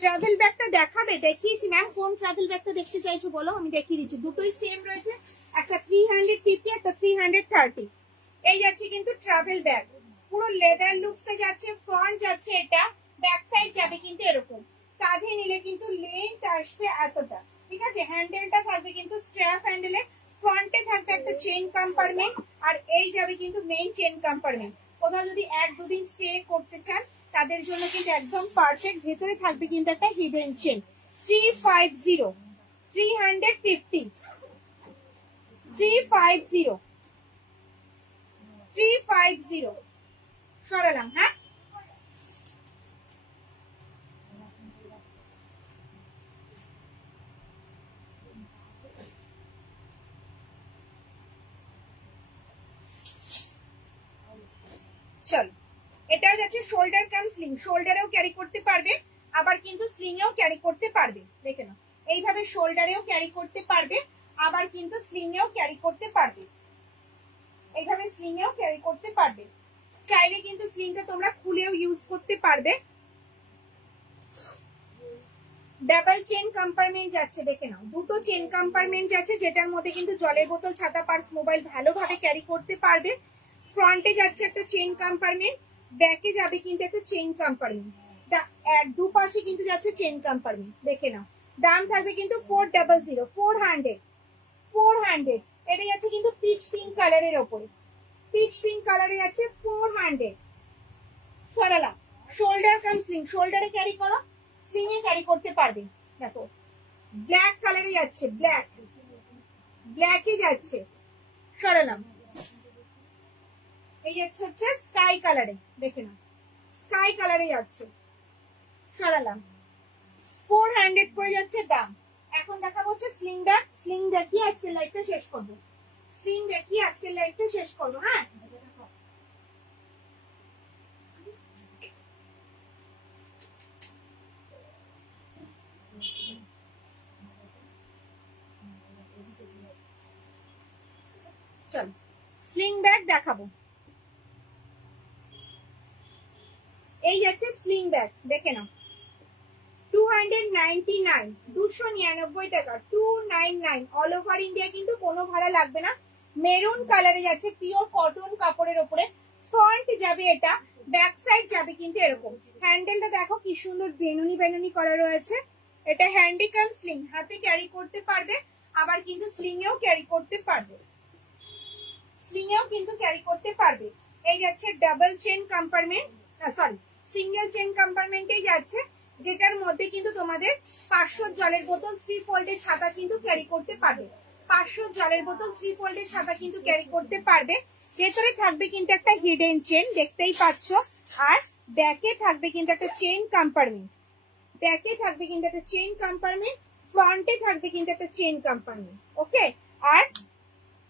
ট্রাভেল ব্যাগটা দেখাবে? দেখিয়েছি ম্যাম। কোন ট্রাভেল ব্যাগটা দেখতে চাইছো বলো, আমি দেখিয়ে দিচ্ছি। দুটোই সেম রয়েছে, একটা 350, একটা 330। এই যাচ্ছে কিন্তু ট্রাভেল ব্যাগ, পুরো লেদার লুকসে যাচ্ছে। ফ্রন্ট যাচ্ছে এটা, ব্যাক সাইড যাবে কিন্তু এরকম। কাঁধে নিলে কিন্তু লেন্থ আসবে এতটা, ঠিক আছে। হ্যান্ডেলটা থাকবে কিন্তু স্ট্র্যাপ হ্যান্ডেলে। ফ্রন্টে থাকবে একটা চেইন কম্পার্টমেন্ট, আর এই যাবে কিন্তু মেইন চেইন কম্পার্টমেন্ট। কোথাও যদি 1-2 দিন স্টে করতে চান তাদের জন্য কিন্তু একদম পারফেক্ট। ভেতরে থাকবে কিন্তু একটা হিডেন চেইন। 350, 350, 350, 350 সরালাম। হ্যাঁ, চলো। এটাও যাচ্ছে শোল্ডার কাম স্লিং, শোল্ডারেও ক্যারি করতে পারবে, আবার কিন্তু স্লিং এও ক্যারি করতে পারবে। দেখে নাও, এইভাবে শোল্ডারেও ক্যারি করতে পারবে, আবার কিন্তু স্লিং এও ক্যারি করতে পারবে। এইভাবে স্লিং এও ক্যারি করতে পারবে। চাইলে কিন্তু স্লিংটা তোমরা খুলেও ইউজ করতে পারবে। ডাবল চেন কম্পার্টমেন্ট যাচ্ছে, দেখে নাও দুটো চেন কম্পার্টমেন্ট যাচ্ছে, যেটার মধ্যে কিন্তু জলের বোতল, ছাতা, পার্স, মোবাইল ভালোভাবে ক্যারি করতে পারবে। ফ্রন্টে যাচ্ছে একটা চেন কম্পার্টমেন্ট, ব্যাকে যাবে কিন্তু একটা চেন কম্পার্টমেন্ট, দুপাশে কিন্তু যাচ্ছে চেন কম্পার্টমেন্ট। দেখে নাও, দাম থাকবে কিন্তু 400, 400, 400। এটা যাচ্ছে কিন্তু পিচ পিঙ্ক কালারের ওপরে, পিচ পিঙ্ক কালারে যাচ্ছে 400। সরালাম। শোল্ডার কাম স্লিং, শোল্ডারে ক্যারি করো, স্লিং এ ক্যারি করতে পারবে। দেখো ব্ল্যাক কালারে যাচ্ছে, ব্ল্যাক, ব্ল্যাকে যাচ্ছে। সরালাম। এই যাচ্ছে হচ্ছে স্কাই কালারে, দেখে নাও স্কাই কালারে যাচ্ছে। সরালাম। 400 করে যাচ্ছে দাম। এখন দেখাবো হচ্ছে স্লিং ব্যাগ। স্লিং দেখিয়ে আজকের লাইভটা শেষ করবো, স্লিং দেখিয়ে আজকের লাইভটা শেষ করবো। হ্যাঁ, চলো স্লিং ব্যাগ দেখাবো। এই যাচ্ছে স্লিং ব্যাগ, দেখে নাও 299, 299 টাকা, 299। অল ওভার ইন্ডিয়া কিন্তু কোনো ভাড়া লাগবে না। মেরুন কালারে যাচ্ছে, পিওর কটন কাপড়ের উপরে। ফ্রন্ট যাবে এটা, ব্যাক সাইড যাবে কিন্তু এরকম। হ্যান্ডেলটা দেখো কি সুন্দর বেনুনি বেনুনি করা রয়েছে। এটা হ্যান্ডিকাম স্লিং, হাতে ক্যারি করতে পারবে, আবার কিন্তু স্লিং এও ক্যারি করতে পারবে, স্লিং এও কিন্তু ক্যারি করতে পারবে। এই যাচ্ছে double chain compartment, sorry single chain কম্পার্টমেন্টেই যাচ্ছে, যেটার মধ্যে কিন্তু তোমাদের 500 জলের বোতল, 3 ফোল্ডের ছাতা কিন্তু ক্যারি করতে পারবে। 500 জলের বোতল, 3 ফোল্ডের ছাতা কিন্তু ক্যারি করতে পারবে। ভেতরে থাকবে কিন্তু একটা হিডেন চেন, দেখতেই পাচ্ছ। আর ব্যাকে থাকবে কিন্তু একটা চেন কম্পার্টমেন্ট, ব্যাকে থাকবে কিন্তু একটা চেন কম্পার্টমেন্ট, ফ্রন্টে থাকবে কিন্তু একটা চেন কম্পার্টমেন্ট। ওকে, আর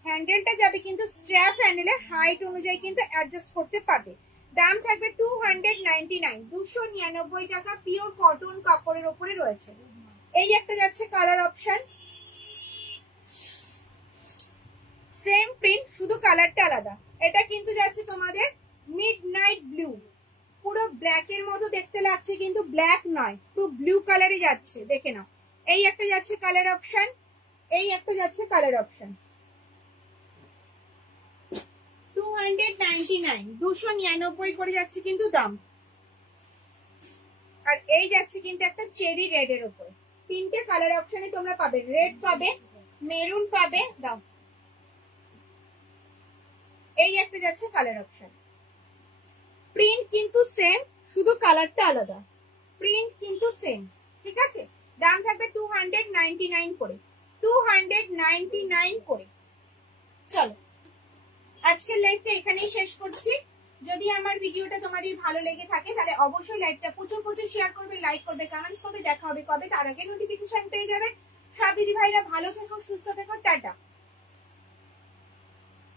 হ্যান্ডেলটা যাবে কিন্তু স্ট্র্যাপ হ্যান্ডেলে, হাইট অনুযায়ী কিন্তু অ্যাডজাস্ট করতে পারবে। দাম থাকবে 299, 299 টাকা। পিওর কটন কাপড়ের উপরে রয়েছে। এই একটা যাচ্ছে কালার অপশন, সেম প্রিন্ট, শুধু কালারটা আলাদা। এটা কিন্তু যাচ্ছে তোমাদের মিডনাইট ব্লু, পুরো ব্ল্যাক এর মতো দেখতে লাগছে কিন্তু ব্ল্যাক নয়, পুরো ব্লু কালারে যাচ্ছে। দেখে নাও, এই একটা যাচ্ছে কালার অপশন, এই একটা যাচ্ছে কালার অপশন। 299, 299 করে যাচ্ছে কিন্তু দাম। আর এই যাচ্ছে কিন্তু একটা চেরি রেড এর উপরে। তিনটে কালার অপশনে তোমরা পাবে, রেড পাবে, মেরুন পাবে, দাও এই একটা যাচ্ছে কালার অপশন। প্রিন্ট কিন্তু সেম, শুধু কালারটা আলাদা, প্রিন্ট কিন্তু সেম, ঠিক আছে। দাম থাকবে 299 করে, 299 করে। চলো আজকের লাইভটা এখানেই শেষ করছি। যদি আমার ভিডিওটা তোমাদের ভালো লেগে থাকে তাহলে অবশ্যই লাইভটা প্রচুর প্রচুর শেয়ার করবে, লাইক করবে, কমেন্টস করবে। দেখা হবে কবে, তার আগে নোটিফিকেশন পেয়ে যাবে। সব দিদি ভাইরা ভালো থেকো, সুস্থ থেকো, টাটা।